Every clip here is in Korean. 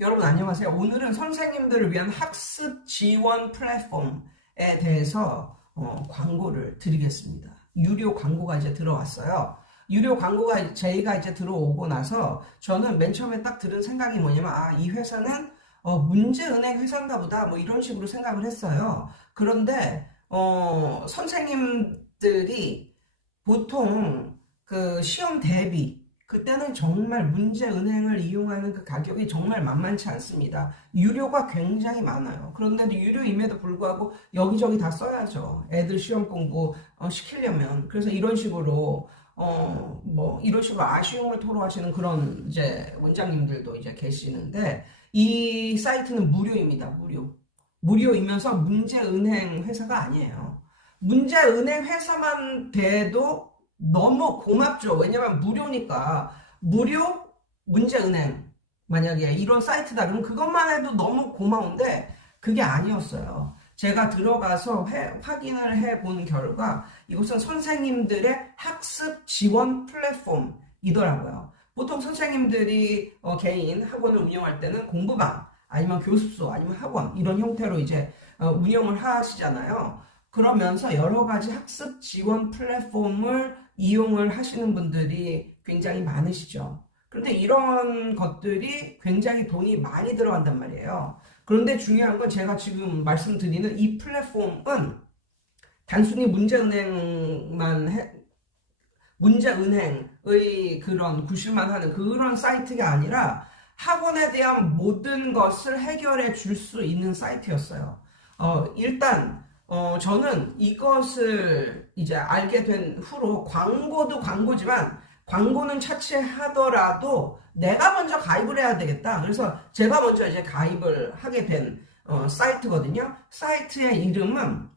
여러분 안녕하세요. 오늘은 선생님들을 위한 학습 지원 플랫폼에 대해서 어, 광고를 드리겠습니다. 유료 광고가 이제 들어왔어요. 유료 광고가 저희가 이제 들어오고 나서 저는 맨 처음에 딱 들은 생각이 뭐냐면 아, 이 회사는 어, 문제은행 회사인가 보다 뭐 이런 식으로 생각을 했어요. 그런데 어, 선생님들이 보통 그 시험 대비 그때는 정말 문제 은행을 이용하는 그 가격이 정말 만만치 않습니다. 유료가 굉장히 많아요. 그런데도 유료임에도 불구하고 여기저기 다 써야죠. 애들 시험 공부 어, 시키려면. 그래서 이런 식으로 어, 뭐, 이런 식으로 아쉬움을 토로하시는 그런 이제 원장님들도 이제 계시는데, 이 사이트는 무료입니다. 무료. 무료이면서 문제은행 회사가 아니에요. 문제은행 회사만 돼도 너무 고맙죠. 왜냐면 무료니까. 무료 문제은행. 만약에 이런 사이트다. 그럼 그것만 해도 너무 고마운데, 그게 아니었어요. 제가 들어가서 해- 확인을 해 본 결과 이곳은 선생님들의 학습 지원 플랫폼이더라고요. 보통 선생님들이 어, 개인 학원을 운영할 때는 공부방 아니면 교습소 아니면 학원 이런 형태로 이제 어, 운영을 하시잖아요. 그러면서 여러 가지 학습 지원 플랫폼을 이용을 하시는 분들이 굉장히 많으시죠. 그런데 이런 것들이 굉장히 돈이 많이 들어간단 말이에요. 그런데 중요한 건 제가 지금 말씀드리는 이 플랫폼은 단순히 문제은행만 해, 문제은행의 그런 구실만 하는 그런 사이트가 아니라 학원에 대한 모든 것을 해결해 줄 수 있는 사이트였어요. 어, 일단, 어, 저는 이것을 이제 알게 된 후로 광고도 광고지만 광고는 차치하더라도 내가 먼저 가입을 해야 되겠다. 그래서 제가 먼저 이제 가입을 하게 된 어, 사이트거든요. 사이트의 이름은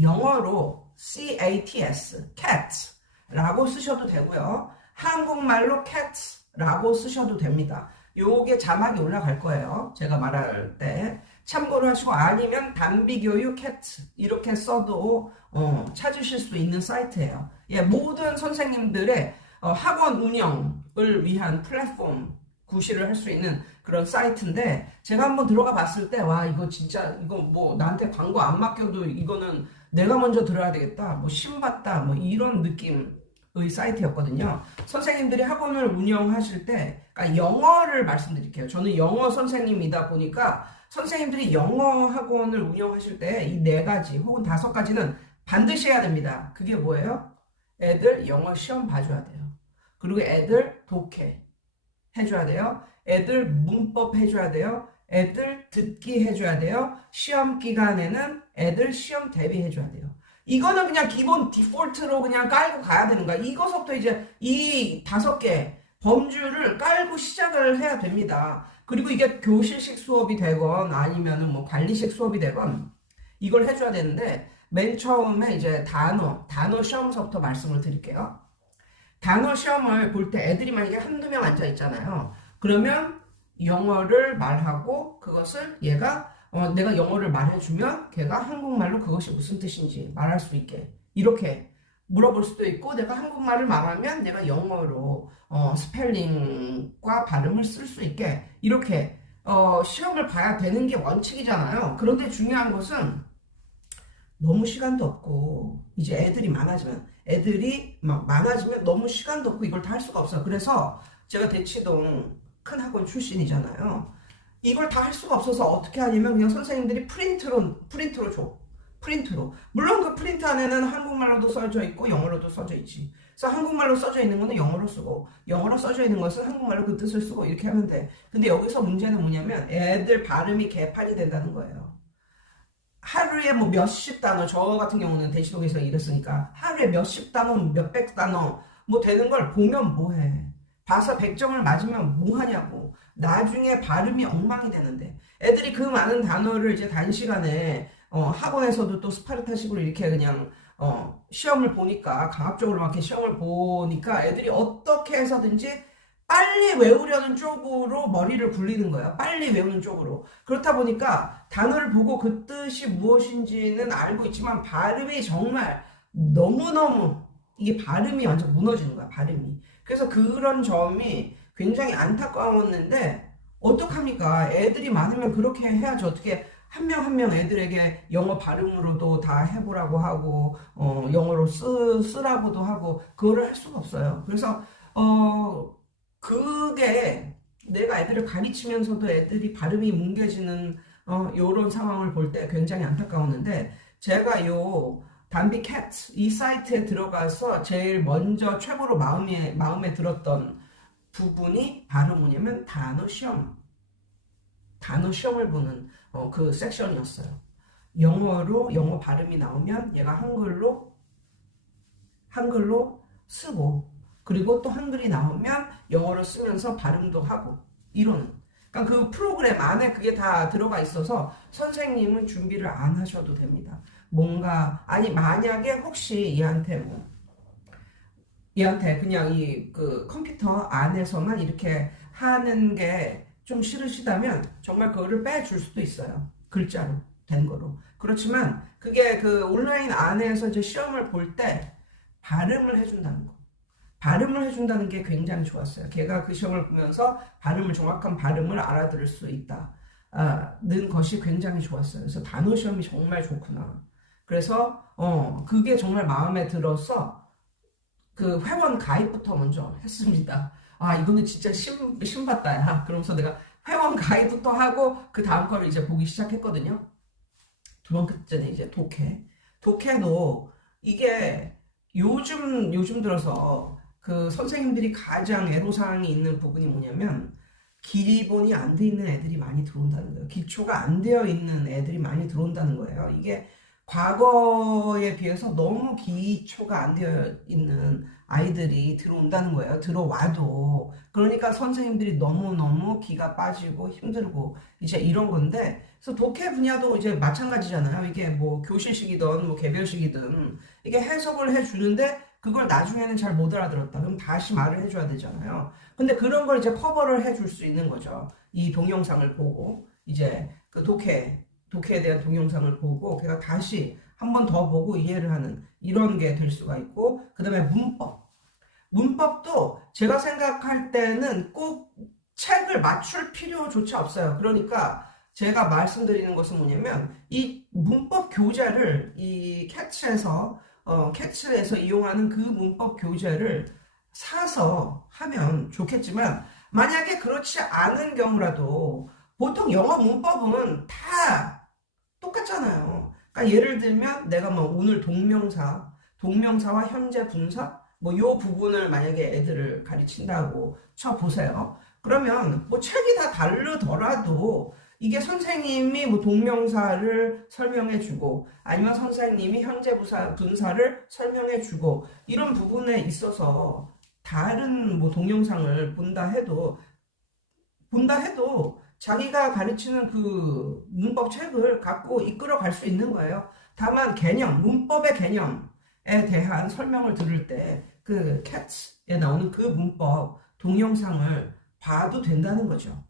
영어로 CATS, CATS라고 쓰셔도 되고요. 한국말로 CATS라고 쓰셔도 됩니다. 요게 자막이 올라갈 거예요. 제가 말할 때. 참고로 하시고 아니면 단비교육 CATS 이렇게 써도 어, 찾으실 수 있는 사이트예요. 예, 모든 선생님들의 어, 학원 운영을 위한 플랫폼 구실을 할 수 있는 그런 사이트인데 제가 한번 들어가 봤을 때 와 이거 진짜 이거 뭐 나한테 광고 안 맡겨도 이거는 내가 먼저 들어야 되겠다 뭐 신받다 뭐 이런 느낌 의 사이트였거든요 선생님들이 학원을 운영하실 때 그러니까 영어를 말씀드릴게요 저는 영어 선생님이다 보니까 선생님들이 영어 학원을 운영하실 때 이 네 가지 혹은 다섯 가지는 반드시 해야 됩니다 그게 뭐예요? 애들 영어 시험 봐줘야 돼요 그리고 애들 독해 해줘야 돼요. 애들 문법 해줘야 돼요. 애들 듣기 해줘야 돼요. 시험 기간에는 애들 시험 대비해줘야 돼요. 이거는 그냥 기본 디폴트로 그냥 깔고 가야 되는 거야. 이거서부터 이제 이 다섯 개 범주를 깔고 시작을 해야 됩니다. 그리고 이게 교실식 수업이 되건 아니면은 뭐 관리식 수업이 되건 이걸 해줘야 되는데 맨 처음에 이제 단어, 단어 시험서부터 말씀을 드릴게요. 단어 시험을 볼 때 애들이 만약에 한두 명 앉아 있잖아요. 그러면 영어를 말하고 그것을 얘가 어, 내가 영어를 말해주면 걔가 한국말로 그것이 무슨 뜻인지 말할 수 있게 이렇게 물어볼 수도 있고 내가 한국말을 말하면 내가 영어로 어, 스펠링과 발음을 쓸 수 있게 이렇게 어, 시험을 봐야 되는 게 원칙이잖아요. 그런데 중요한 것은 너무 시간도 없고 이제 애들이 많아지면 애들이 막 많아지면 너무 시간도 없고 이걸 다 할 수가 없어요. 그래서 제가 대치동 큰 학원 출신이잖아요. 이걸 다 할 수가 없어서 어떻게 하냐면 그냥 선생님들이 프린트로 프린트로 줘. 프린트로. 물론 그 프린트 안에는 한국말로도 써져 있고 영어로도 써져 있지. 그래서 한국말로 써져 있는 거는 영어로 쓰고 영어로 써져 있는 것은 한국말로 그 뜻을 쓰고 이렇게 하면 돼. 근데 여기서 문제는 뭐냐면 애들 발음이 개판이 된다는 거예요. 하루에 뭐 몇십 단어, 저 같은 경우는 대치동에서 일했으니까 하루에 몇십 단어, 몇백 단어 뭐 되는 걸 보면 뭐해. 봐서 100점을 맞으면 뭐 하냐고. 나중에 발음이 엉망이 되는데 애들이 그 많은 단어를 이제 단시간에 어, 학원에서도 또 스파르타식으로 이렇게 그냥 어, 시험을 보니까 강압적으로 막 이렇게 시험을 보니까 애들이 어떻게 해서든지 빨리 외우려는 쪽으로 머리를 굴리는 거예요. 빨리 외우는 쪽으로. 그렇다 보니까 단어를 보고 그 뜻이 무엇인지는 알고 있지만 발음이 정말 너무너무 이게 발음이 완전 무너지는 거야, 발음이. 그래서 그런 점이 굉장히 안타까웠는데 어떡합니까? 애들이 많으면 그렇게 해야지 어떻게 한 명 한 명 애들에게 영어 발음으로도 다 해보라고 하고 어, 영어로 쓰, 쓰라고도 하고 그거를 할 수가 없어요. 그래서 어 그게 내가 애들을 가르치면서도 애들이 발음이 뭉개지는 어 요런 상황을 볼 때 굉장히 안타까웠는데 제가 요 담비 캣이 사이트에 들어가서 제일 먼저 최고로 마음에 마음에 들었던 부분이 바로 뭐냐면 단어 시험 단어 시험을 보는 어, 그 섹션이었어요. 영어로 영어 발음이 나오면 얘가 한글로 한글로 쓰고 그리고 또 한글이 나오면 영어로 쓰면서 발음도 하고 이러는 그러니까 그 프로그램 안에 그게 다 들어가 있어서 선생님은 준비를 안 하셔도 됩니다. 뭔가 아니 만약에 혹시 얘한테 뭐 얘한테 그냥 이 그 컴퓨터 안에서만 이렇게 하는 게 좀 싫으시다면 정말 그거를 빼줄 수도 있어요. 글자로 된 거로. 그렇지만 그게 그 온라인 안에서 이제 시험을 볼 때 발음을 해준다는 거. 발음을 해준다는 게 굉장히 좋았어요. 걔가 그 시험을 보면서 발음을 정확한 발음을 알아들을 수 있다. 아, 는 것이 굉장히 좋았어요. 그래서 단어 시험이 정말 좋구나. 그래서 어 그게 정말 마음에 들어서 그 회원 가입부터 먼저 했습니다. 아 이거는 진짜 심 야. 그러면서 내가 회원 가입부터 하고 그 다음 거를 이제 보기 시작했거든요. 두 번째는 이제 독해. 독해도 이게 요즘 요즘 들어서 그 선생님들이 가장 애로사항이 있는 부분이 뭐냐면 기본이 안 돼 있는 애들이 많이 들어온다는 거예요. 기초가 안 되어 있는 애들이 많이 들어온다는 거예요. 이게 과거에 비해서 너무 기초가 안 되어 있는 아이들이 들어온다는 거예요. 들어와도. 그러니까 선생님들이 너무너무 기가 빠지고 힘들고 이제 이런 건데, 그래서 독해 분야도 이제 마찬가지잖아요. 이게 뭐 교실식이든 뭐 개별식이든 이게 해석을 해주는데 그걸 나중에는 잘 못 알아들었다. 그럼 다시 말을 해줘야 되잖아요. 근데 그런 걸 이제 커버를 해줄 수 있는 거죠. 이 동영상을 보고 이제 그 독해, 독해에 대한 동영상을 보고 걔가 다시 한 번 더 보고 이해를 하는 이런 게 될 수가 있고 그 다음에 문법. 문법도 제가 생각할 때는 꼭 책을 맞출 필요조차 없어요. 그러니까 제가 말씀드리는 것은 뭐냐면 이 문법 교재를 이 캐치에서 어, 캐치에서 이용하는 그 문법 교재를 사서 하면 좋겠지만 만약에 그렇지 않은 경우라도 보통 영어 문법은 다 똑같잖아요. 그러니까 예를 들면 내가 뭐 오늘 동명사, 동명사와 현재 분사 뭐 요 부분을 만약에 애들을 가르친다고 쳐 보세요. 그러면 뭐 책이 다 다르더라도 이게 선생님이 뭐 동명사를 설명해 주고 아니면 선생님이 현재 부사, 분사를 설명해 주고 이런 부분에 있어서 다른 뭐 동영상을 본다 해도 본다 해도 자기가 가르치는 그 문법 책을 갖고 이끌어 갈 수 있는 거예요. 다만 개념, 문법의 개념에 대한 설명을 들을 때 그 catch에 나오는 그 문법 동영상을 봐도 된다는 거죠.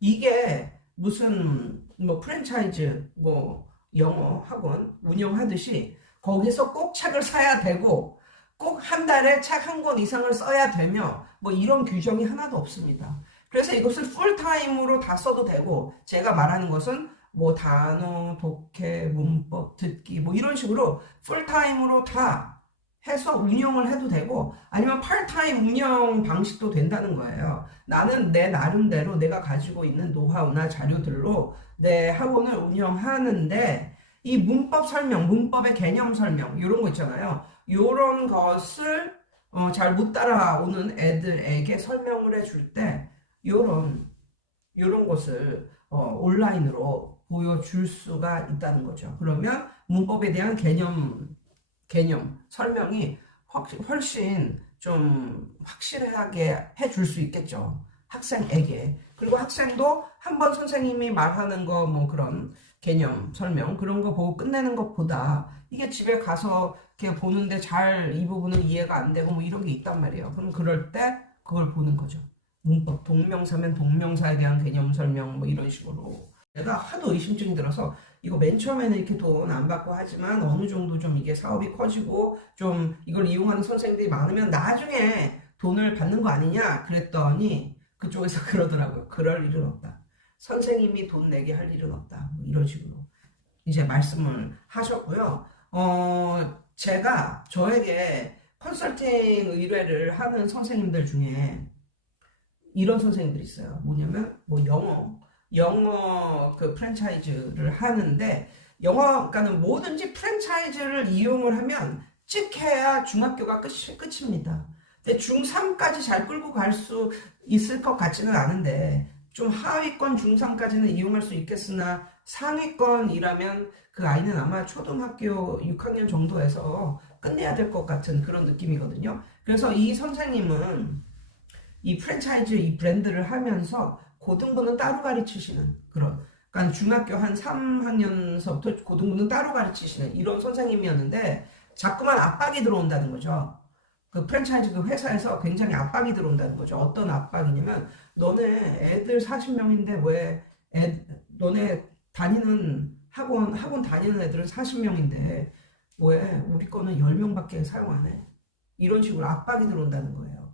이게 무슨 뭐 프랜차이즈 뭐 영어 학원 운영하듯이 거기서 꼭 책을 사야 되고 꼭 한 달에 책 한 권 이상을 써야 되며 뭐 이런 규정이 하나도 없습니다. 그래서 이것을 풀타임으로 다 써도 되고 제가 말하는 것은 뭐 단어, 독해, 문법, 듣기 뭐 이런 식으로 풀타임으로 다 해서 운영을 해도 되고 아니면 팔타임 운영 방식도 된다는 거예요. 나는 내 나름대로 내가 가지고 있는 노하우나 자료들로 내 학원을 운영하는데 이 문법 설명, 문법의 개념 설명 이런 거 있잖아요. 이런 것을 어, 잘 못 따라오는 애들에게 설명을 해줄 때 이런 이런 것을 어, 온라인으로 보여줄 수가 있다는 거죠. 그러면 문법에 대한 개념 개념 설명이 훨씬, 좀 확실하게 해줄 수 있겠죠. 학생에게. 그리고 학생도 한 번 선생님이 말하는 거 뭐 그런 개념 설명 그런 거 보고 끝내는 것보다 이게 집에 가서 이렇게 보는데 잘 이 부분은 이해가 안 되고 뭐 이런 게 있단 말이에요. 그럼 그럴 때 그걸 보는 거죠. 문법 동명사면 동명사에 대한 개념 설명 뭐 이런 식으로 내가 하도 의심증이 들어서 이거 맨 처음에는 이렇게 돈 안 받고 하지만 어느 정도 좀 이게 사업이 커지고 좀 이걸 이용하는 선생님들이 많으면 나중에 돈을 받는 거 아니냐 그랬더니 그쪽에서 그러더라고요. 그럴 일은 없다. 선생님이 돈 내게 할 일은 없다. 뭐 이런 식으로 이제 말씀을 하셨고요. 어, 제가 저에게 컨설팅 의뢰를 하는 선생님들 중에 이런 선생님들이 있어요. 뭐냐면 뭐 영어, 영어 그 프랜차이즈를 하는데 영어가는 뭐든지 프랜차이즈를 이용을 하면 찍해야 중학교가 끝, 끝입니다. 근데 중3까지 잘 끌고 갈 수 있을 것 같지는 않은데 좀 하위권 중3까지는 이용할 수 있겠으나 상위권이라면 그 아이는 아마 초등학교 6학년 정도에서 끝내야 될 것 같은 그런 느낌이거든요. 그래서 이 선생님은 이 프랜차이즈 이 브랜드를 하면서 고등부는 따로 가르치시는 그런 그러니까 중학교 한 3학년서부터 고등부는 따로 가르치시는 이런 선생님이었는데 자꾸만 압박이 들어온다는 거죠. 그 프랜차이즈 그 회사에서 굉장히 압박이 들어온다는 거죠. 어떤 압박이냐면 너네 애들 40명인데 왜 애, 너네 다니는 학원 학원 다니는 애들은 40명인데 왜 우리 거는 10명밖에 사용 안 해? 이런 식으로 압박이 들어온다는 거예요.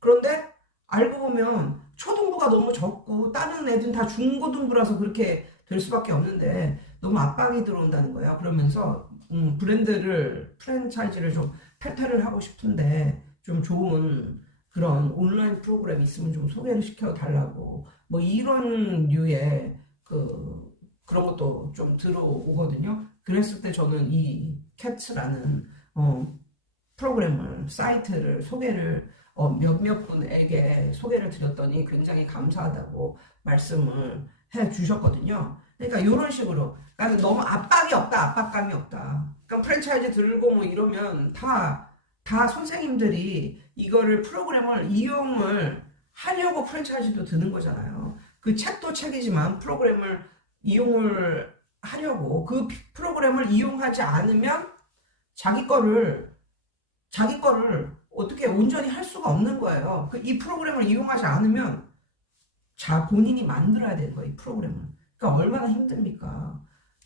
그런데 알고 보면 초등부가 너무 적고 다른 애들은 다 중고등부라서 그렇게 될 수밖에 없는데 너무 압박이 들어온다는 거예요. 그러면서 음, 브랜드를 프랜차이즈를 좀 탈퇴를 하고 싶은데 좀 좋은 그런 온라인 프로그램 있으면 좀 소개를 시켜 달라고 뭐 이런 류의 그 그런 것도 좀 들어오거든요. 그랬을 때 저는 이 캣츠라는 어, 프로그램을 사이트를 소개를 어, 몇몇 분에게 소개를 드렸더니 굉장히 감사하다고 말씀을 해 주셨거든요. 그러니까 이런 식으로 그러니까 너무 압박이 없다, 압박감이 없다. 그러니까 프랜차이즈 들고 뭐 이러면 다, 다 선생님들이 이거를 프로그램을 이용을 하려고 프랜차이즈도 드는 거잖아요. 그 책도 책이지만 프로그램을 이용을 하려고 그 프로그램을 이용하지 않으면 자기 거를 자기 거를 어떻게 온전히 할 수가 없는 거예요. 그이 프로그램을 이용하지 않으면 자 본인이 만들어야 되는 거예요. 이 프로그램을. 그러니까 얼마나 힘듭니까?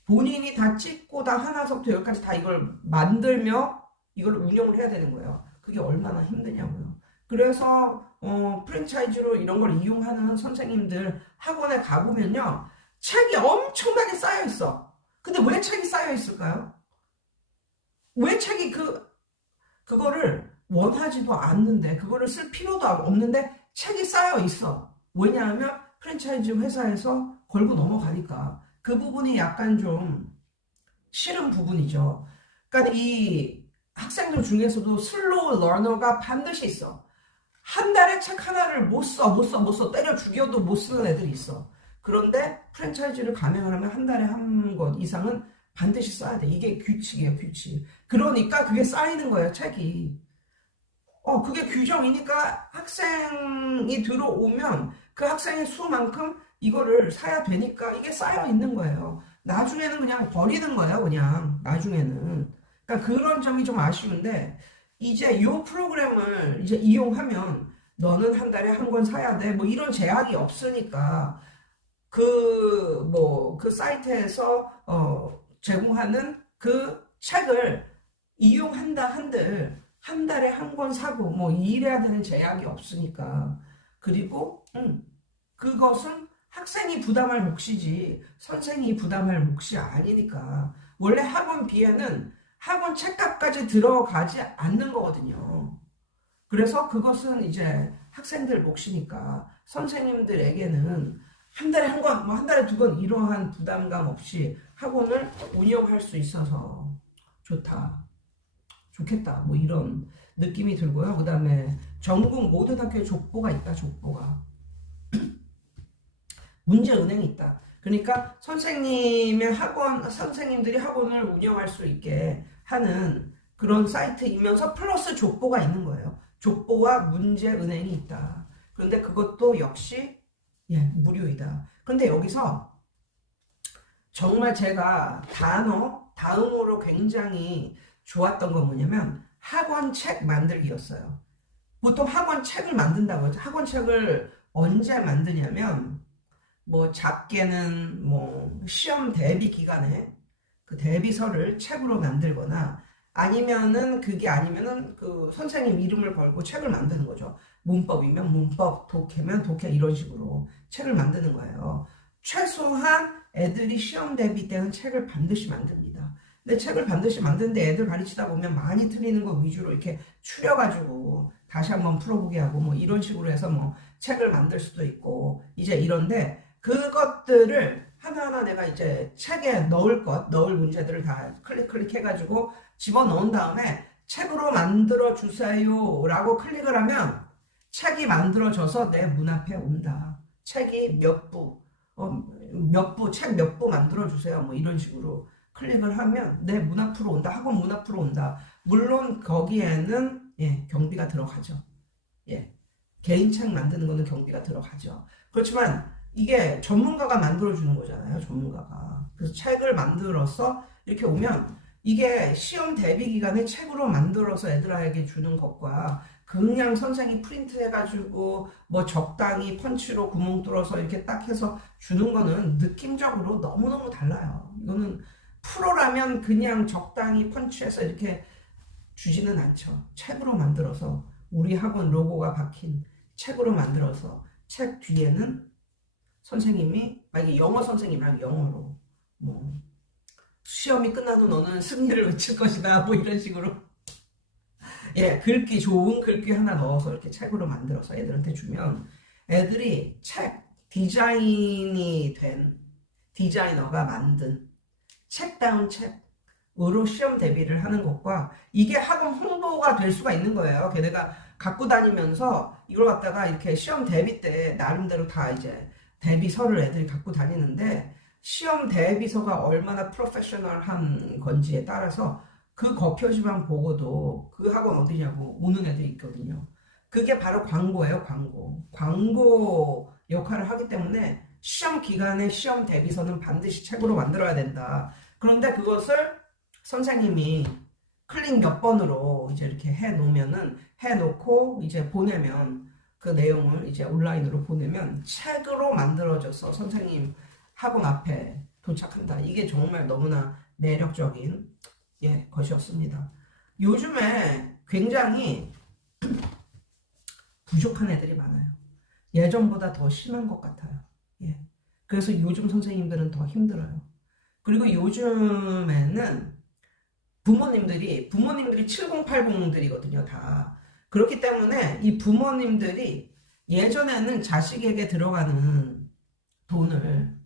본인이 다 찍고 다 하나서부터 열까지 다 이걸 만들며 이걸 운영을 해야 되는 거예요. 그게 얼마나 힘드냐고요. 그래서 어, 프랜차이즈로 이런 걸 이용하는 선생님들 학원에 가보면요. 책이 엄청나게 쌓여 있어. 근데 왜 책이 쌓여 있을까요? 왜 책이 그 그거를 원하지도 않는데 그거를 쓸 필요도 없는데 책이 쌓여 있어. 왜냐하면 프랜차이즈 회사에서 걸고 넘어가니까 그 부분이 약간 좀 싫은 부분이죠. 그러니까 이 학생들 중에서도 슬로우 러너가 반드시 있어. 한 달에 책 하나를 못 써, 못 써, 못 써, 때려 죽여도 못 쓰는 애들이 있어. 그런데 프랜차이즈를 하면 한 달에 한 권 이상은 반드시 써야 돼. 이게 규칙이에요, 규칙. 그러니까 그게 쌓이는 거예요, 책이. 어, 그게 규정이니까 학생이 들어오면 그 학생의 수만큼 이거를 사야 되니까 이게 쌓여 있는 거예요. 나중에는 그냥 버리는 거예요, 그냥. 나중에는. 그러니까 그런 점이 좀 아쉬운데, 이제 이 프로그램을 이제 이용하면 너는 한 달에 한 권 사야 돼. 뭐 이런 제약이 없으니까 그, 뭐, 그 사이트에서, 어, 제공하는 그 책을 이용한다 한들 한 달에 한 권 사고 뭐 이래야 되는 제약이 없으니까 그리고 음, 그것은 학생이 부담할 몫이지 선생이 부담할 몫이 아니니까 원래 학원 비에는 학원 책값까지 들어가지 않는 거거든요. 그래서 그것은 이제 학생들 몫이니까 선생님들에게는 한 달에 한 권, 뭐 한 달에 두 권 이러한 부담감 없이 학원을 운영할 수 있어서 좋다. 좋겠다. 뭐 이런 느낌이 들고요. 그 다음에 전국 모든 학교에 족보가 있다. 족보가. 문제은행이 있다. 그러니까 선생님의 학원, 선생님들이 학원을 운영할 수 있게 하는 그런 사이트이면서 플러스 족보가 있는 거예요. 족보와 문제은행이 있다. 그런데 그것도 역시 예, 무료이다. 근데 여기서 정말 제가 단어, 다음으로 굉장히 좋았던 건 뭐냐면 학원 책 만들기였어요. 보통 학원 책을 만든다고 하죠. 학원 책을 언제 만드냐면 뭐 작게는 뭐 시험 대비 기간에 그 대비서를 책으로 만들거나 아니면은 그게 아니면은 그 선생님 이름을 걸고 책을 만드는 거죠. 문법이면 문법, 독해면 독해 이런 식으로 책을 만드는 거예요. 최소한 애들이 시험 대비 때는 책을 반드시 만듭니다. 근데 책을 반드시 만드는데 애들 가르치다 보면 많이 틀리는 거 위주로 이렇게 추려가지고 다시 한번 풀어보게 하고 뭐 이런 식으로 해서 뭐 책을 만들 수도 있고 이제 이런데 그것들을 하나하나 내가 이제 책에 넣을 것, 넣을 문제들을 다 클릭 클릭 해가지고 집어 넣은 다음에 책으로 만들어 주세요 라고 클릭을 하면 책이 만들어져서 내 문 앞에 온다. 책이 몇 부, 어, 몇 부, 책 몇 부 만들어 주세요. 뭐 이런 식으로 클릭을 하면 내 문 앞으로 온다. 학원 문 앞으로 온다. 물론 거기에는 예, 경비가 들어가죠. 예. 개인 책 만드는 거는 경비가 들어가죠. 그렇지만 이게 전문가가 만들어 주는 거잖아요. 전문가가. 그래서 책을 만들어서 이렇게 오면 이게 시험 대비 기간에 책으로 만들어서 애들에게 주는 것과 그냥 선생이 프린트 해가지고 뭐 적당히 펀치로 구멍 뚫어서 이렇게 딱 해서 주는 거는 느낌적으로 너무너무 달라요. 이거는 프로라면 그냥 적당히 펀치해서 이렇게 주지는 않죠. 책으로 만들어서 우리 학원 로고가 박힌 책으로 만들어서 책 뒤에는 선생님이 만약에 영어 선생님이랑 영어로 뭐 시험이 끝나도 너는 승리를 외칠 것이다 뭐 이런 식으로 예 글귀 좋은 글귀 하나 넣어서 이렇게 책으로 만들어서 애들한테 주면 애들이 책 디자인이 된 디자이너가 만든 책다운 책으로 시험 대비를 하는 것과 이게 학원 홍보가 될 수가 있는 거예요. 걔네가 갖고 다니면서 이걸 갖다가 이렇게 시험 대비 때 나름대로 다 이제 대비서를 애들이 갖고 다니는데 시험 대비서가 얼마나 프로페셔널한 건지에 따라서 그 거표지만 보고도 그 학원 어디냐고 오는 애들이 있거든요. 그게 바로 광고예요, 광고. 광고 역할을 하기 때문에 시험 기간에 시험 대비서는 반드시 책으로 만들어야 된다. 그런데 그것을 선생님이 클릭 몇 번으로 이제 이렇게 해 놓으면은 해 놓고 이제 보내면 그 내용을 이제 온라인으로 보내면 책으로 만들어져서 선생님 학원 앞에 도착한다. 이게 정말 너무나 매력적인 예, 것이었습니다. 요즘에 굉장히 부족한 애들이 많아요. 예전보다 더 심한 것 같아요. 예. 그래서 요즘 선생님들은 더 힘들어요. 그리고 요즘에는 부모님들이 부모님들이 7080들이거든요, 다. 그렇기 때문에 이 부모님들이 예전에는 자식에게 들어가는 돈을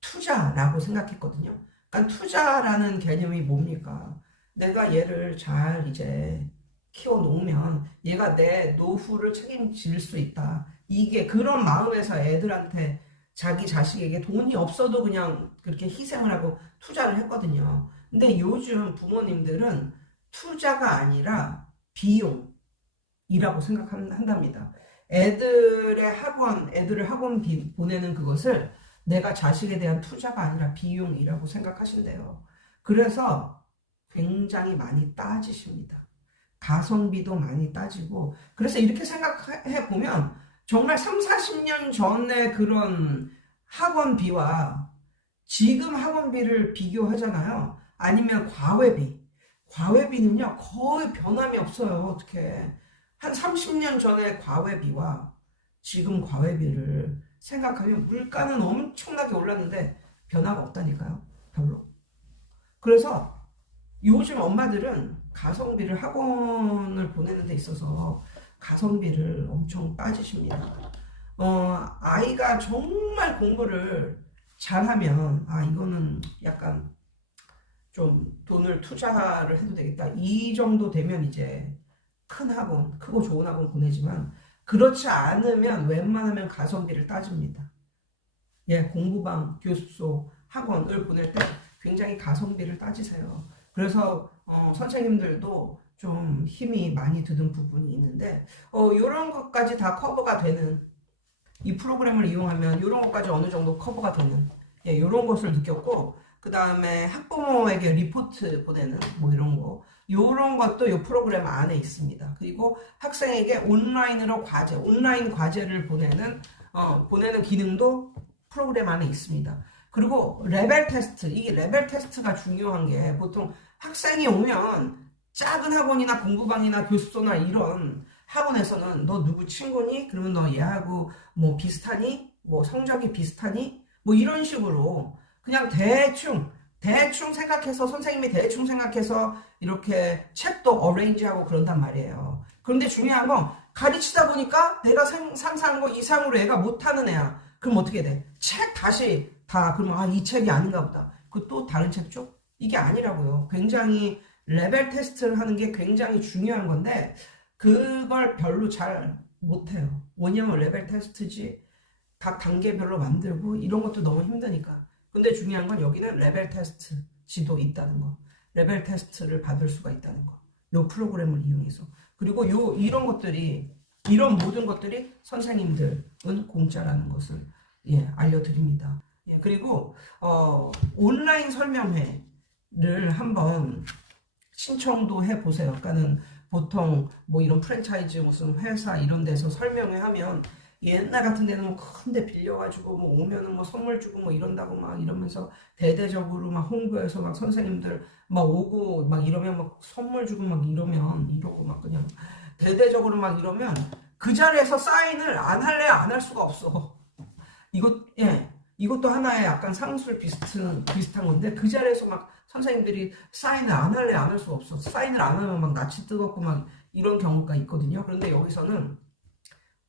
투자라고 생각했거든요. 그러니까 투자라는 개념이 뭡니까? 내가 얘를 잘 이제 키워 놓으면 얘가 내 노후를 책임질 수 있다. 이게 그런 마음에서 애들한테 자기 자식에게 돈이 없어도 그냥 그렇게 희생을 하고 투자를 했거든요. 근데 요즘 부모님들은 투자가 아니라 비용이라고 생각한답니다. 애들의 학원, 애들을 학원 비, 보내는 그것을 내가 자식에 대한 투자가 아니라 비용이라고 생각하신대요. 그래서 굉장히 많이 따지십니다. 가성비도 많이 따지고, 그래서 이렇게 생각해 보면 정말 3, 40년 전에 그런 학원비와 지금 학원비를 비교하잖아요. 아니면 과외비. 과외비는요, 거의 변함이 없어요. 어떻게. 한 30년 전에 과외비와 지금 과외비를 생각하면 물가는 엄청나게 올랐는데 변화가 없다니까요. 별로. 그래서 요즘 엄마들은 가성비를 학원을 보내는 데 있어서 가성비를 엄청 빠지십니다. 어, 아이가 정말 공부를 잘하면, 아, 이거는 약간 좀 돈을 투자를 해도 되겠다. 이 정도 되면 이제 큰 학원, 크고 좋은 학원 보내지만, 그렇지 않으면 웬만하면 가성비를 따집니다. 예, 공부방, 교습소, 학원을 보낼 때 굉장히 가성비를 따지세요. 그래서 어, 선생님들도 좀 힘이 많이 드는 부분이 있는데 어, 이런 것까지 다 커버가 되는 이 프로그램을 이용하면 이런 것까지 어느 정도 커버가 되는 예, 이런 것을 느꼈고 그 다음에 학부모에게 리포트 보내는 뭐 이런 거 이런 것도 이 프로그램 안에 있습니다. 그리고 학생에게 온라인으로 과제, 온라인 과제를 보내는 어, 보내는 기능도 프로그램 안에 있습니다. 그리고 레벨 테스트, 이게 레벨 테스트가 중요한 게 보통 학생이 오면 작은 학원이나 공부방이나 교습소나 이런 학원에서는 너 누구 친구니? 그러면 너 얘하고 뭐 비슷하니? 뭐 성적이 비슷하니? 뭐 이런 식으로 그냥 대충 대충 생각해서 선생님이 대충 생각해서 이렇게 책도 어레인지하고 그런단 말이에요. 그런데 중요한 건 가르치다 보니까 내가 상- 상상한 거 이상으로 애가 못하는 애야. 그럼 어떻게 돼? 책 다시 다 그러면 아 이 책이 아닌가 보다. 그 또 다른 책 줘? 이게 아니라고요. 굉장히 레벨 테스트를 하는 게 굉장히 중요한 건데 그걸 별로 잘 못해요. 뭐냐면 레벨 테스트지 각 단계별로 만들고 이런 것도 너무 힘드니까. 근데 중요한 건 여기는 레벨 테스트 지도 있다는 거. 레벨 테스트를 받을 수가 있다는 거. 요 프로그램을 이용해서. 그리고 요 이런 것들이 이런 모든 것들이 선생님들은 공짜라는 것을 예, 알려드립니다. 예, 그리고 어, 온라인 설명회를 한번 신청도 해 보세요. 그러니까는 보통 뭐 이런 프랜차이즈 무슨 회사 이런 데서 설명회 하면 옛날 같은 데는 뭐 큰데 빌려가지고 뭐 오면은 뭐 선물 주고 뭐 이런다고 막 이러면서 대대적으로 막 홍보해서 막 선생님들 막 오고 막 이러면 막 선물 주고 막 이러면 이러고 막 그냥 대대적으로 막 이러면 그 자리에서 사인을 안 할래 안 할 수가 없어. 이것 예 이것도 하나의 약간 상술 비슷한 비슷한 건데 그 자리에서 막 선생님들이 사인을 안 할래 안 할 수가 없어. 사인을 안 하면 막 낯이 뜨겁고 막 이런 경우가 있거든요. 그런데 여기서는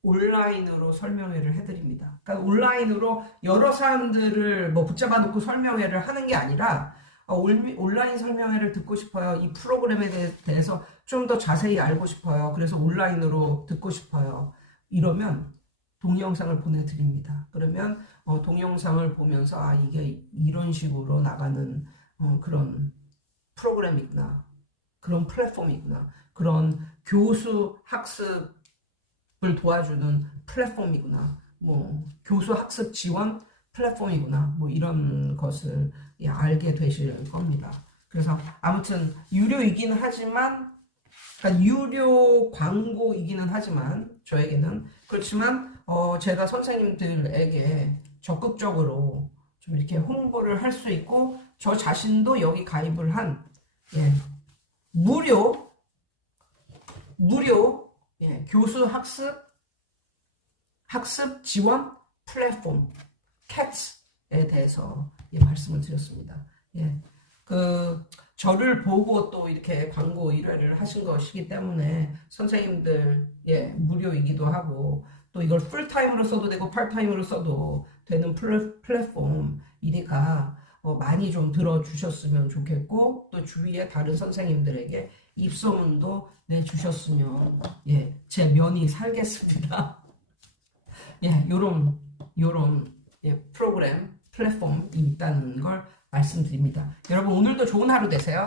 온라인으로 설명회를 해드립니다. 그러니까 온라인으로 여러 사람들을 뭐 붙잡아 놓고 설명회를 하는 게 아니라 어, 올- 온라인 설명회를 듣고 싶어요. 이 프로그램에 대- 대해서 좀 더 자세히 알고 싶어요. 그래서 온라인으로 듣고 싶어요. 이러면 동영상을 보내드립니다. 그러면 어, 동영상을 보면서 아 이게 이런 식으로 나가는 어, 그런 프로그램이구나. 그런 플랫폼이구나. 그런 교수 학습을 도와주는 플랫폼이구나. 뭐 교수 학습 지원 플랫폼이구나. 뭐 이런 것을 예, 알게 되실 겁니다. 그래서 아무튼 유료이기는 하지만 그러니까 유료 광고이기는 하지만 저에게는 그렇지만 어, 제가 선생님들에게 적극적으로 좀 이렇게 홍보를 할 수 있고 저 자신도 여기 가입을 한 예, 무료 무료 예, 교수 학습 학습 지원 플랫폼 캣스에 대해서 예, 말씀을 드렸습니다. 예, 그 저를 보고 또 이렇게 광고 일회를 하신 것이기 때문에 선생님들 예 무료이기도 하고 또 이걸 풀타임으로 써도 되고 팔타임으로 써도 되는 플랫, 플랫폼이니까 어, 많이 좀 들어주셨으면 좋겠고 또 주위에 다른 선생님들에게 입소문도 내주셨으면 예 제 면이 살겠습니다. 예 요런 요런 예, 프로그램 플랫폼이 있다는 걸 말씀드립니다. 여러분 오늘도 좋은 하루 되세요.